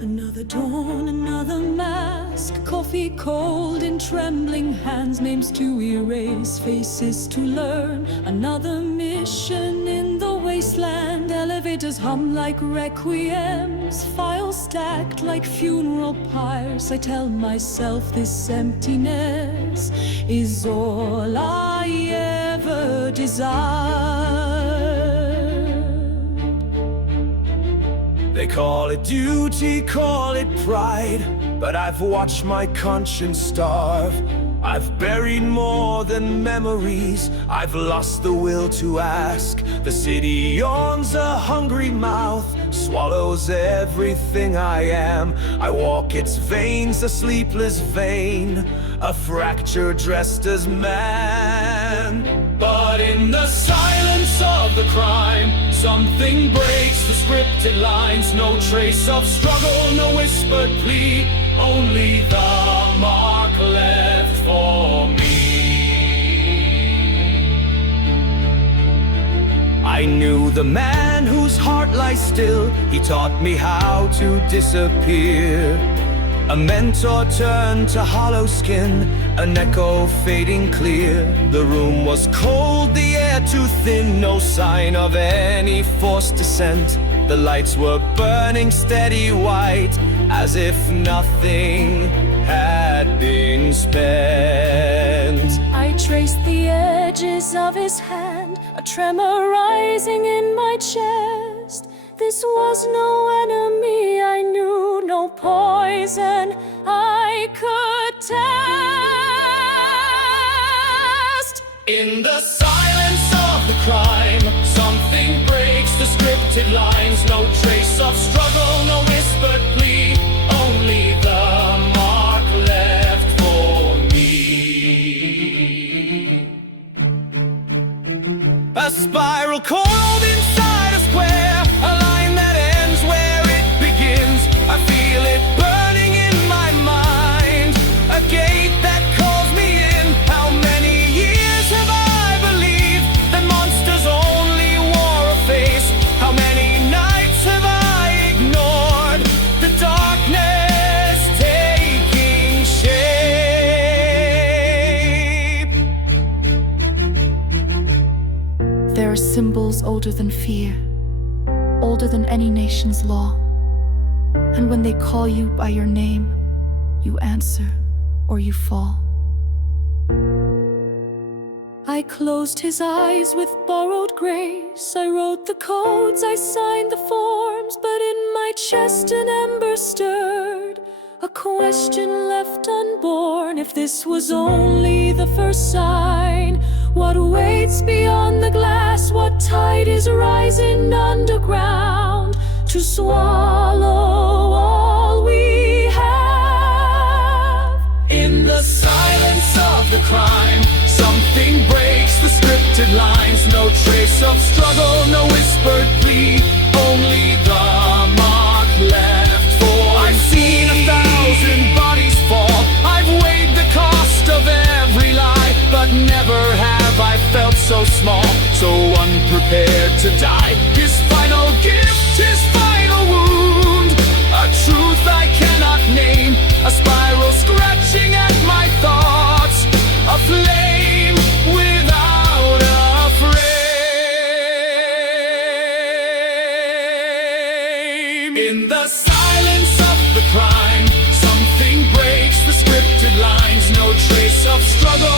Another dawn, another mask, coffee cold in trembling hands, names to erase, faces to learn. Another mission in the wasteland, elevators hum like requiems, files stacked like funeral pyres. I tell myself this emptiness is all I ever desired. They call it duty, call it pride, but I've watched my conscience starve. I've buried more than memories, I've lost the will to ask. The city yawns a hungry mouth, swallows everything I am. I walk its veins, a sleepless vein, a fracture dressed as man. But in the silence of the crime, something breaks the scripted lines. No trace of struggle, no whispered plea, only the mark left for me. I knew the man whose heart lies still, he taught me how to disappear. A mentor turned to hollow skin, an echo fading clear. The room was cold, the air too thin, no sign of any forced descent. The lights were burning steady white, as if nothing had been spent. I traced the edges of his hand, a tremor rising in my chest. This was no enemy I knew, no poison I could test. In the silence of the crime, something breaks the scripted lines. No trace of struggle, no whispered plea, only the mark left for me. A spiral coiled inside a square, a line that ends where it begins. I feel it burning in my mind, a gate that calls me in. How many years have I believed that monsters only wore a face? How many nights have I ignored the darkness taking shape? There are symbols older than fear, older than any nation's law. And when they call you by your name, you answer or you fall. I closed his eyes with borrowed grace. I wrote the codes, I signed the forms, but in my chest an ember stirred, a question left unborn. If this was only the first sign, what waits beyond the glass? What tide is rising underground to swallow all we have? In the silence of the crime, something breaks the scripted lines. No trace of struggle, no whispered plea, only the mark left for I've seen 1,000 bodies fall, I've weighed the cost of every lie, but never have I felt so small, so unprepared to die. His final gift, his final wound, a truth I cannot name, a spiral scratching at my thoughts, a flame without a frame. In the silence of the crime, something breaks the scripted lines. No trace of struggle,